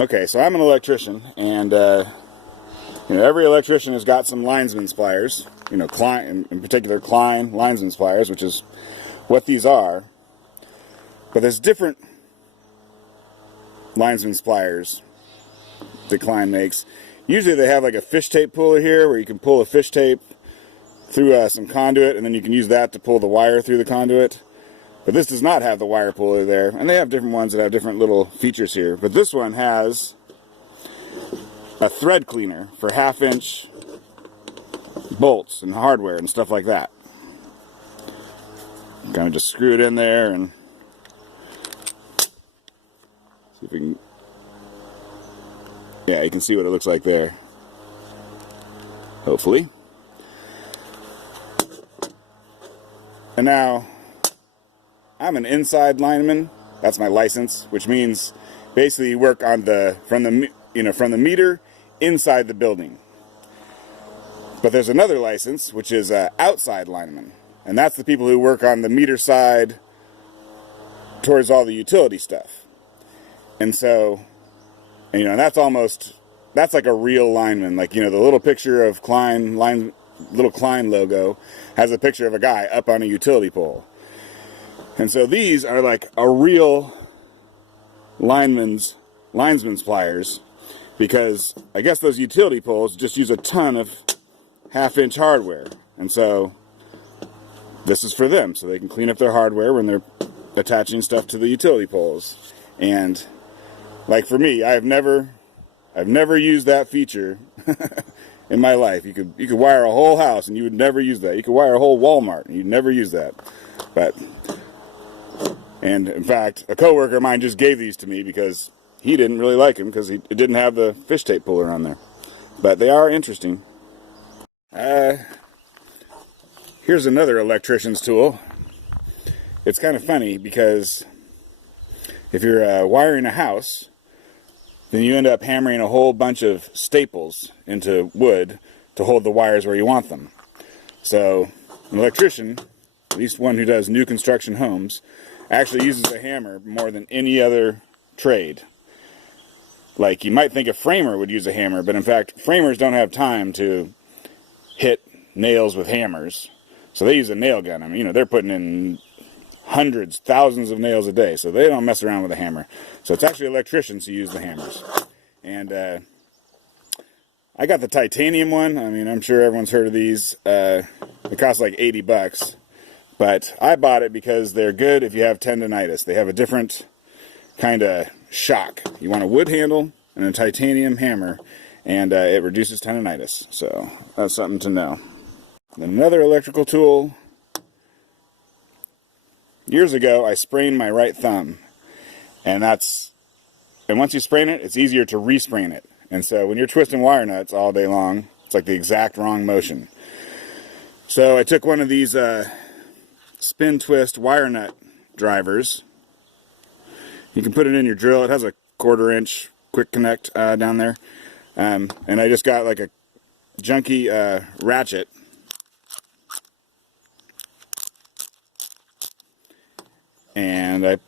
Okay, so I'm an electrician, and every electrician has got some linesman pliers. Klein, in particular, Klein linesman pliers, which is what these are. But there's different linesman pliers that Klein makes. Usually they have like a fish tape puller here, where you can pull a fish tape through some conduit, and then you can use that to pull the wire through the conduit. But this does not have the wire puller there, and they have different ones that have different little features here. But this one has a thread cleaner for 1/2-inch bolts and hardware and stuff like that. Kind of just screw it in there and see if we can. Yeah, you can see what it looks like there. Hopefully. And now, I'm an inside lineman. That's my license, which means basically you work on from the meter inside the building. But there's another license, which is outside lineman, and that's the people who work on the meter side towards all the utility stuff. And so, that's like a real lineman. Like, the little picture of little Klein logo has a picture of a guy up on a utility pole. And so these are like a real lineman's pliers, because I guess those utility poles just use a ton of 1/2-inch hardware. And so this is for them, so they can clean up their hardware when they're attaching stuff to the utility poles. And like for me, I've never used that feature in my life. You could wire a whole house and you would never use that. You could wire a whole Walmart and you'd never use that. And in fact, a coworker of mine just gave these to me because he didn't really like them, because it didn't have the fish tape puller on there. But they are interesting. Here's another electrician's tool. It's kind of funny because if you're wiring a house, then you end up hammering a whole bunch of staples into wood to hold the wires where you want them. So an electrician, at least one who does new construction homes, actually uses a hammer more than any other trade. Like, you might think a framer would use a hammer, but in fact, framers don't have time to hit nails with hammers. So they use a nail gun. I mean, they're putting in hundreds, thousands of nails a day, so they don't mess around with a hammer. So it's actually electricians who use the hammers. And I got the titanium one. I mean, I'm sure everyone's heard of these. It costs like $80. But I bought it because they're good if you have tendonitis. They have a different kind of shock. You want a wood handle and a titanium hammer, and it reduces tendonitis. So that's something to know. Then another electrical tool. Years ago, I sprained my right thumb, and once you sprain it, it's easier to re-sprain it. And so when you're twisting wire nuts all day long, it's like the exact wrong motion. So I took one of these spin twist wire nut drivers. You can put it in your drill. It has a 1/4-inch quick connect down there, and I just got like a junky ratchet, and I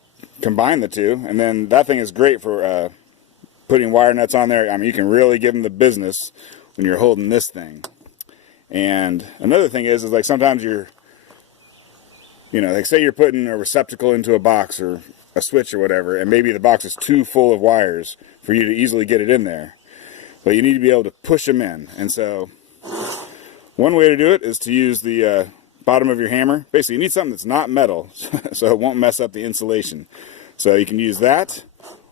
combined the two, and then that thing is great for putting wire nuts on there. I mean, you can really give them the business when you're holding this thing. And another thing is like sometimes like say you're putting a receptacle into a box or a switch or whatever, and maybe the box is too full of wires for you to easily get it in there. But you need to be able to push them in. And so one way to do it is to use the bottom of your hammer. Basically, you need something that's not metal so it won't mess up the insulation. So you can use that,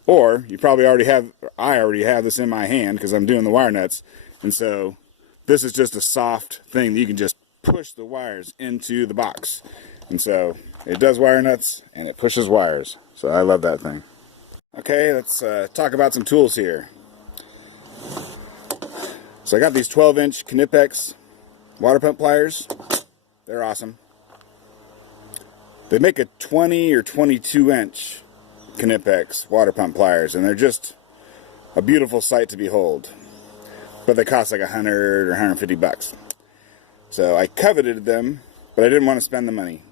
or you probably already have, I already have this in my hand because I'm doing the wire nuts. And so this is just a soft thing that you can just push the wires into the box. And so it does wire nuts and it pushes wires. So I love that thing. Okay, let's talk about some tools here. So I got these 12-inch Knipex water pump pliers. They're awesome. They make a 20 or 22-inch Knipex water pump pliers, and they're just a beautiful sight to behold. But they cost like $100 or $150. So I coveted them, but I didn't want to spend the money.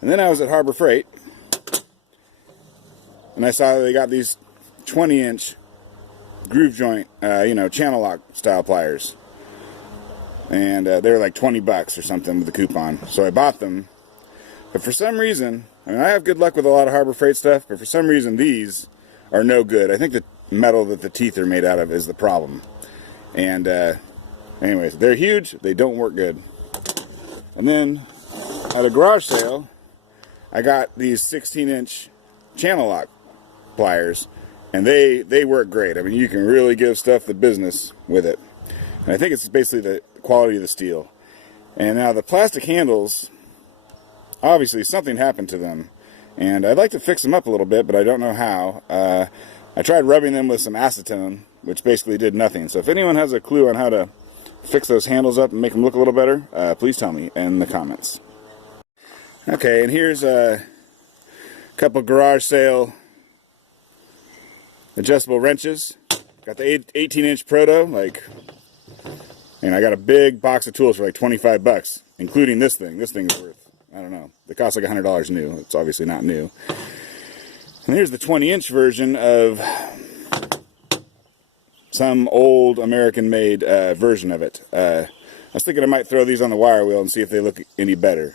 And then I was at Harbor Freight, and I saw they got these 20-inch groove joint, channel lock style pliers. And they were like 20 bucks or something with the coupon. So I bought them. But for some reason, I mean, I have good luck with a lot of Harbor Freight stuff, but for some reason these are no good. I think the metal that the teeth are made out of is the problem. And anyways, they're huge. They don't work good. And then at a garage sale, I got these 16-inch channel lock pliers, and they work great. I mean, you can really give stuff the business with it. And I think it's basically the quality of the steel. And now the plastic handles, obviously something happened to them, and I'd like to fix them up a little bit, but I don't know how. I tried rubbing them with some acetone, which basically did nothing. So if anyone has a clue on how to fix those handles up and make them look a little better, please tell me in the comments. Okay, and here's a couple garage sale adjustable wrenches. Got the 18-inch Proto, and I got a big box of tools for like 25 bucks, including this thing. This thing is worth, I don't know, it costs like $100 new. It's obviously not new. And here's the 20-inch version of some old American-made version of it. I was thinking I might throw these on the wire wheel and see if they look any better.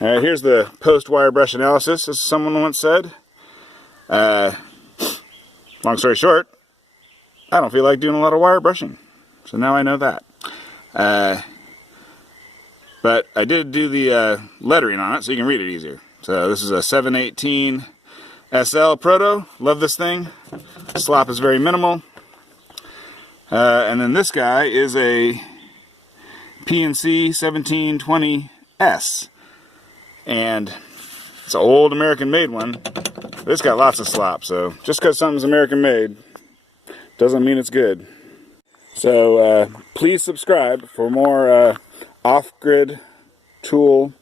Alright, here's the post-wire brush analysis, as someone once said. Long story short, I don't feel like doing a lot of wire brushing. So now I know that. But I did do the lettering on it so you can read it easier. So this is a 718 SL Proto. Love this thing. Slop is very minimal. And then this guy is a PNC 1720S. And it's an old American made one. But it's got lots of slop, so just because something's American made doesn't mean it's good. So please subscribe for more off-grid tool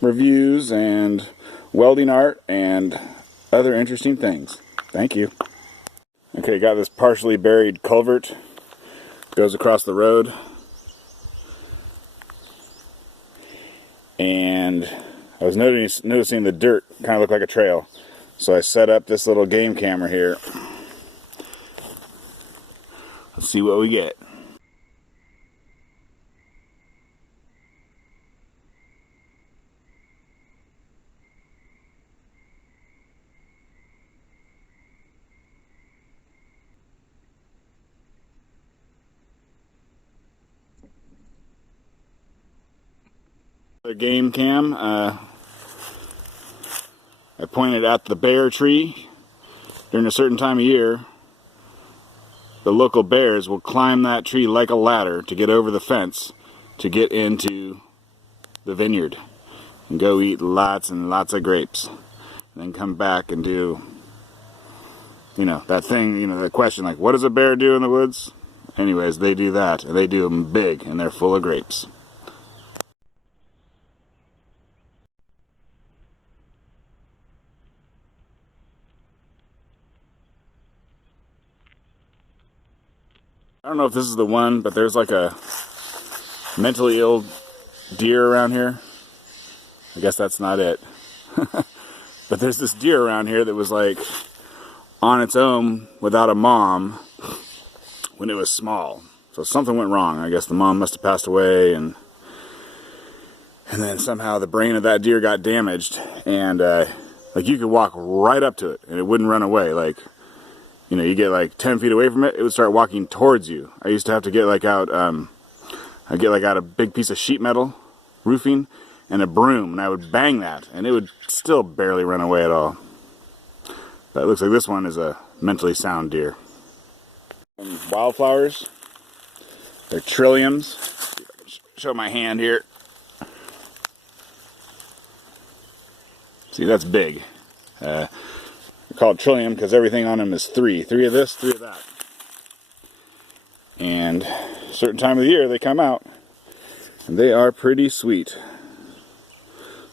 reviews and welding art and other interesting things. Thank you. Okay, got this partially buried culvert. Goes across the road. And I was noticing the dirt kind of looked like a trail. So I set up this little game camera here. Let's see what we get. The game cam, I pointed at the bear tree. During a certain time of year, the local bears will climb that tree like a ladder to get over the fence to get into the vineyard and go eat lots and lots of grapes. And then come back and do, that thing, the question, like, what does a bear do in the woods? Anyways, they do that, and they do them big, and they're full of grapes. I don't know if this is the one, but there's like a mentally ill deer around here. I guess that's not it. But there's this deer around here that was like on its own without a mom when it was small. So something went wrong. I guess the mom must have passed away, and then somehow the brain of that deer got damaged, and like you could walk right up to it and it wouldn't run away. Like, you get like 10 feet away from it, it would start walking towards you. I used to have to get like out, I'd get like out a big piece of sheet metal roofing and a broom, and I would bang that, and it would still barely run away at all. But it looks like this one is a mentally sound deer. Wildflowers. They're trilliums. See if I can show my hand here. See, that's big. They're called trillium because everything on them is three. 3 of this, 3 of that. And a certain time of the year they come out, and they are pretty sweet.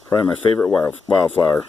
Probably my favorite wildflower.